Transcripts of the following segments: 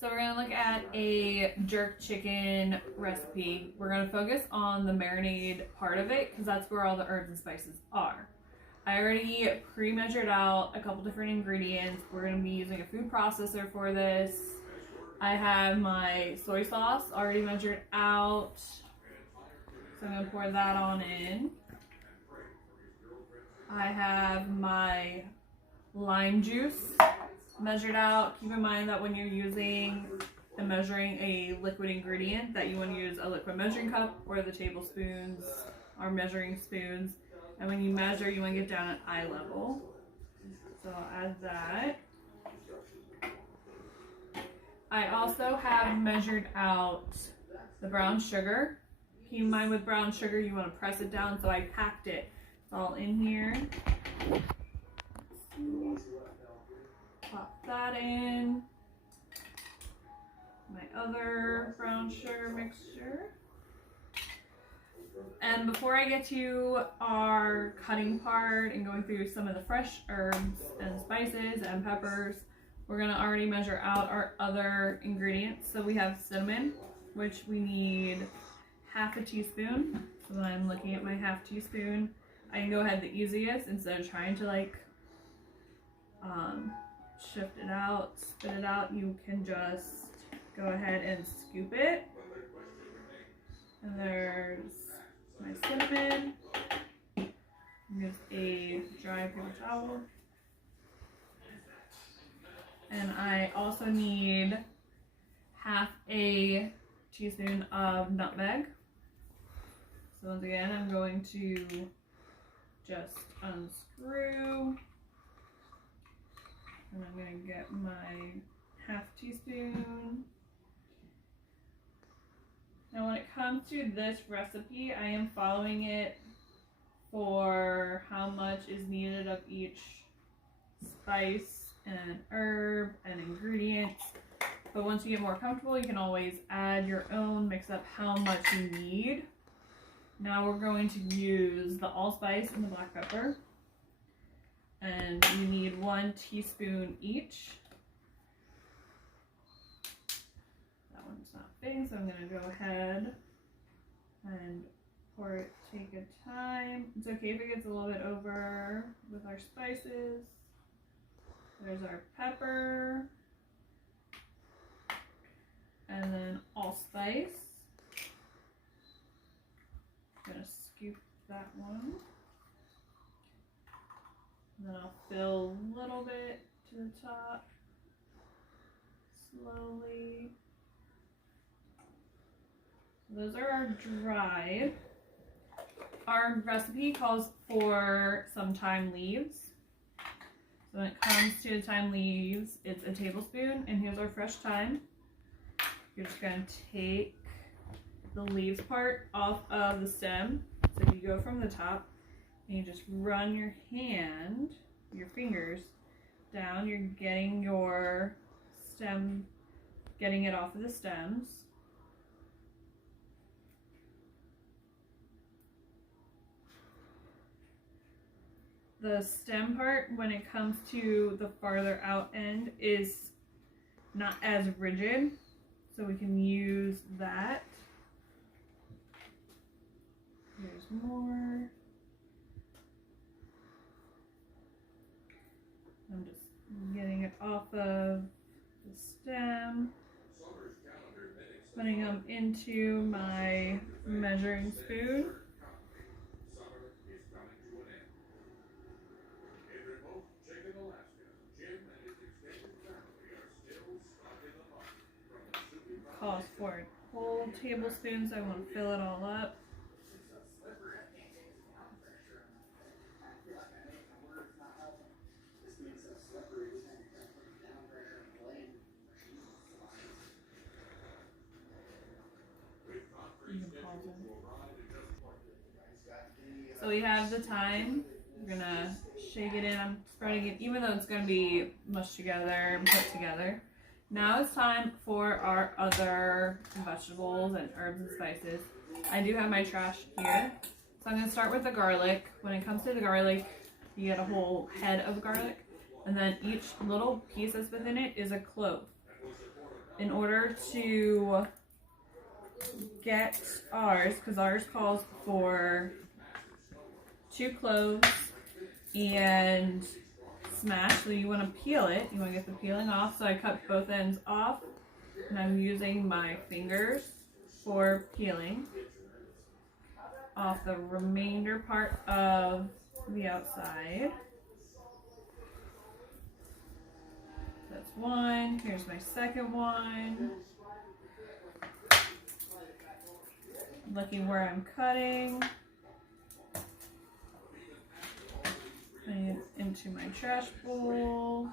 So we're going to look at a jerk chicken recipe. We're going to focus on the marinade part of it because that's where all the herbs and spices are. I already pre-measured out a couple different ingredients. We're going to be using a food processor for this. I have my soy sauce already measured out. So I'm going to pour that on in. I have my lime juice measured out. Keep in mind that when you're using and measuring a liquid ingredient that you want to use a liquid measuring cup or the tablespoons or measuring spoons. And when you measure, you want to get down at eye level. So I'll add that. I also have measured out the brown sugar. Keep in mind with brown sugar, you want to press it down, so I packed it. It's all in here. Pop that in. My other brown sugar mixture. And before I get to our cutting part and going through some of the fresh herbs and spices and peppers, we're going to already measure out our other ingredients. So we have cinnamon, which we need half a teaspoon. So when I'm looking at my half teaspoon, I can go ahead the easiest instead of trying to shift it out, spit it out. You can just go ahead and scoop it. And there's my cinnamon. Use a dry paper towel. And I also need half a teaspoon of nutmeg. So once again, I'm going to just unscrew. And I'm going to get my half teaspoon. Now when it comes to this recipe, I am following it for how much is needed of each spice and herb and ingredients. But once you get more comfortable, you can always add your own, mix up how much you need. Now we're going to use the allspice and the black pepper. And you need 1 teaspoon each. That one's not big, so I'm going to go ahead and pour it, take a time. It's okay if it gets a little bit over with our spices. There's our pepper. And then allspice. I'm going to scoop that one. And then I'll fill a little bit to the top, slowly. Those are our dried. Our recipe calls for some thyme leaves. So when it comes to thyme leaves, it's a tablespoon, and here's our fresh thyme. You're just going to take the leaves part off of the stem. So you go from the top, and you just run your hand, your fingers, down. You're getting your stem, getting it off of the stems. The stem part, when it comes to the farther out end, is not as rigid, so we can use that. Here's more. I'm just getting it off of the stem, putting them into my measuring spoon. Calls for a whole tablespoon, so I want to fill it all up. So we have the thyme. We're gonna shake it in. I'm spreading it, even though it's gonna be mushed together and put together. Now it's time for our other vegetables and herbs and spices. I do have my trash here. So I'm going to start with the garlic. When it comes to the garlic, you get a whole head of garlic. And then each little piece that's within it is a clove. in order to get ours, because ours calls for 2 cloves and smash, so you want to peel it. You want to get the peeling off. So I cut both ends off, and I'm using my fingers for peeling off the remainder part of the outside. That's one. Here's my second one. Looking where I'm cutting. Putting it into my trash bowl.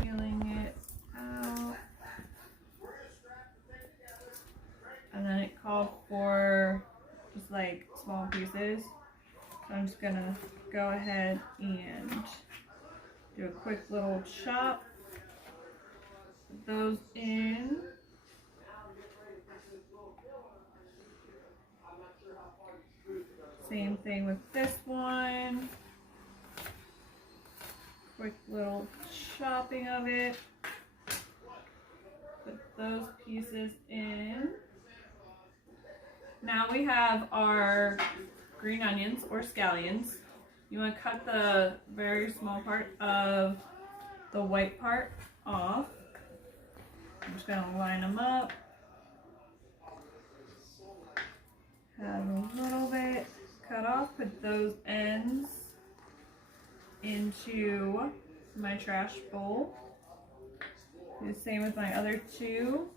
Peeling it out. And then it called for just like small pieces. So I'm just gonna go ahead and do a quick little chop. Put those in. Same thing with this one. Quick little chopping of it. Put those pieces in. Now we have our green onions or scallions. You want to cut the very small part of the white part off. I'm just going to line them up. Have a little bit cut off. Put those ends into my trash bowl. Do the same with my other 2.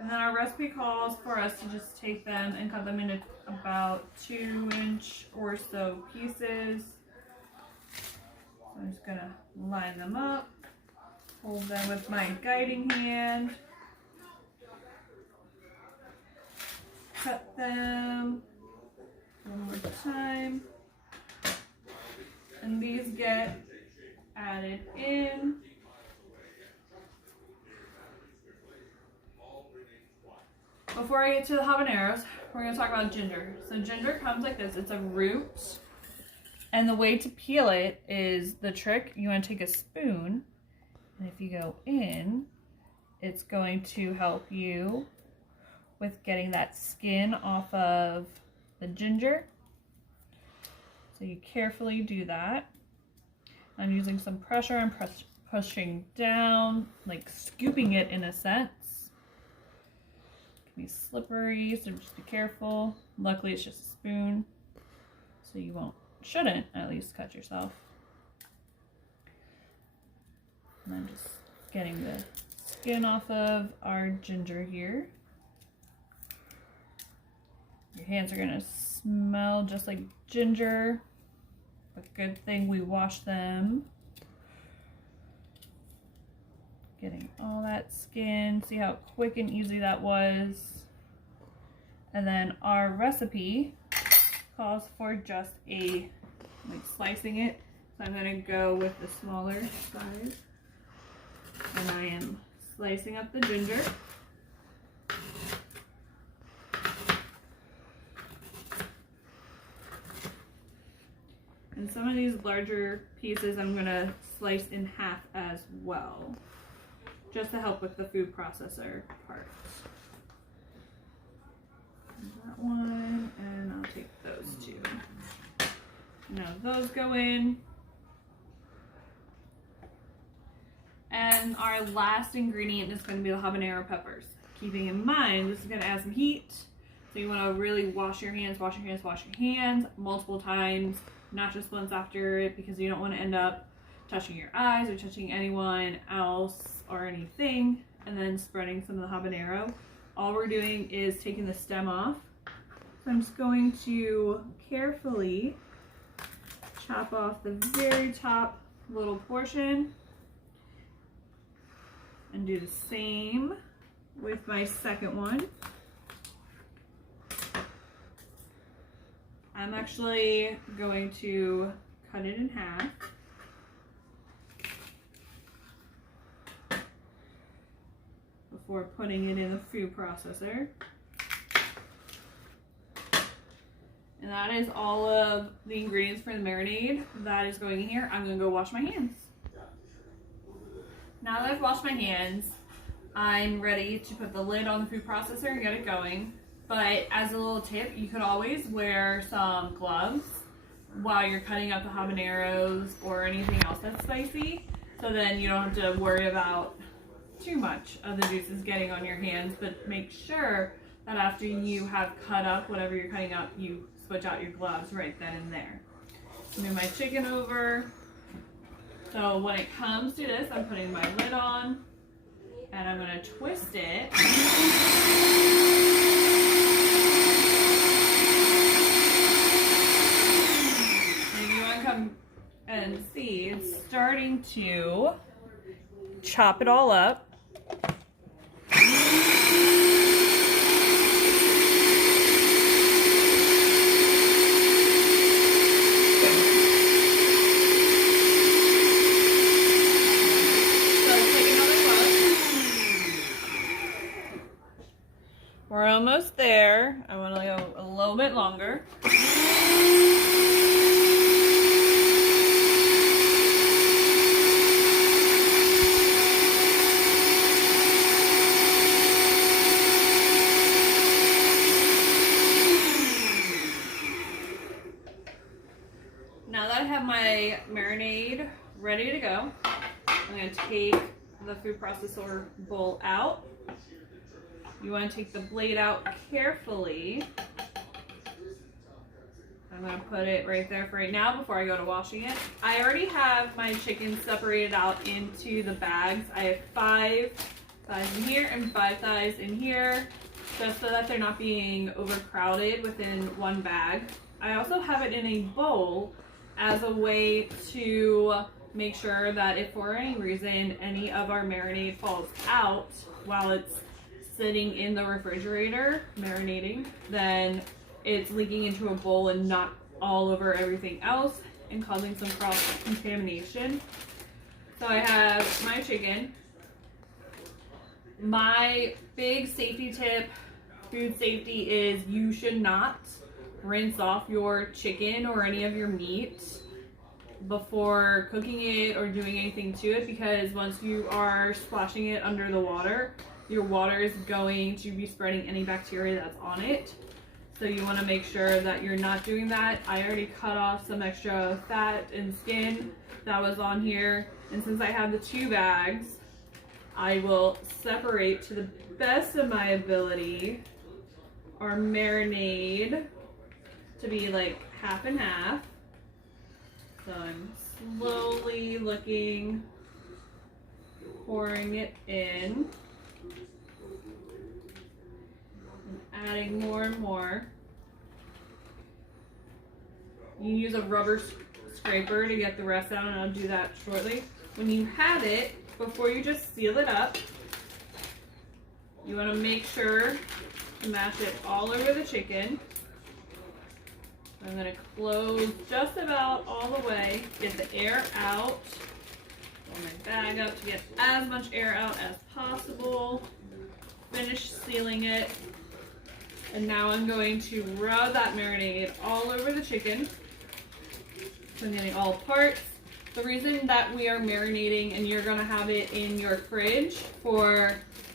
And then our recipe calls for us to just take them and cut them into about 2-inch or so pieces. So I'm just going to line them up, hold them with my guiding hand, cut them one more time, and these get added in. Before I get to the habaneros, we're going to talk about ginger. So ginger comes like this. It's a root. And the way to peel it is the trick. You want to take a spoon, and if you go in, it's going to help you with getting that skin off of the ginger. So you carefully do that. I'm using some pressure. I'm pushing down, like scooping it in a sense. Be slippery, so just be careful. Luckily it's just a spoon, so you shouldn't at least cut yourself. And I'm just getting the skin off of our ginger here. Your hands are gonna smell just like ginger, but good thing we wash them. Getting all that skin. See how quick and easy that was. And then our recipe calls for just slicing it. So I'm going to go with the smaller size. And I am slicing up the ginger. And some of these larger pieces I'm going to slice in half as well, just to help with the food processor part. That one, and I'll take those 2. Now those go in. And our last ingredient is going to be the habanero peppers. Keeping in mind, this is going to add some heat. So you want to really wash your hands multiple times, not just once after it, because you don't want to end up touching your eyes or touching anyone else or anything, and then spreading some of the habanero. All we're doing is taking the stem off. So I'm just going to carefully chop off the very top little portion and do the same with my second one. I'm actually going to cut it in half. Before putting it in the food processor. And that is all of the ingredients for the marinade that is going in here. I'm going to go wash my hands. Now that I've washed my hands, I'm ready to put the lid on the food processor and get it going. But as a little tip, you could always wear some gloves while you're cutting up the habaneros or anything else that's spicy. So then you don't have to worry about too much of the juices getting on your hands. But make sure that after you have cut up whatever you're cutting up, you switch out your gloves right then and there. Move my chicken over. So when it comes to this, I'm putting my lid on and I'm going to twist it. And if you want to come and see, it's starting to chop it all up. We're almost there. I want to go a little bit longer. Now that I have my marinade ready to go, I'm going to take the food processor bowl out. You want to take the blade out carefully. I'm going to put it right there for right now before I go to washing it. I already have my chicken separated out into the bags. I have 5 thighs in here and 5 thighs in here, just so that they're not being overcrowded within one bag. I also have it in a bowl as a way to make sure that if for any reason any of our marinade falls out while it's sitting in the refrigerator marinating, then it's leaking into a bowl and not all over everything else and causing some cross-contamination. So I have my chicken. My big safety tip, food safety, is you should not rinse off your chicken or any of your meat before cooking it or doing anything to it, because once you are splashing it under the water, your water is going to be spreading any bacteria that's on it. So you want to make sure that you're not doing that. I already cut off some extra fat and skin that was on here. And since I have the 2 bags, I will separate to the best of my ability our marinade to be like half and half. So I'm slowly looking, pouring it in. Adding more and more. You can use a rubber scraper to get the rest out, and I'll do that shortly. When you have it, before you just seal it up, you want to make sure to mash it all over the chicken. I'm going to close just about all the way, get the air out, pull my bag up to get as much air out as possible, finish sealing it. And now I'm going to rub that marinade all over the chicken. So I'm getting all parts. The reason that we are marinating and you're going to have it in your fridge for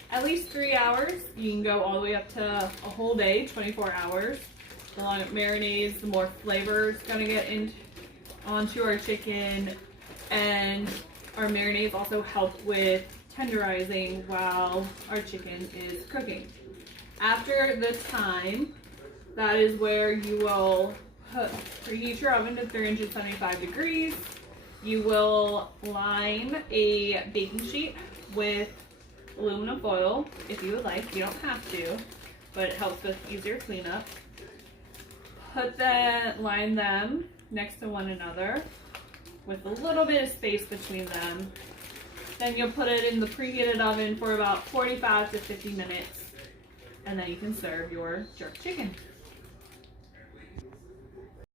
at least 3 hours, you can go all the way up to a whole day, 24 hours. The longer it marinates, the more flavor is going to get onto our chicken. And our marinades also help with tenderizing while our chicken is cooking. After this time, that is where you will preheat your oven to 375 degrees. You will line a baking sheet with aluminum foil if you would like. You don't have to, but it helps with easier cleanup. Line them next to one another with a little bit of space between them. Then you'll put it in the preheated oven for about 45 to 50 minutes. And then you can serve your jerk chicken.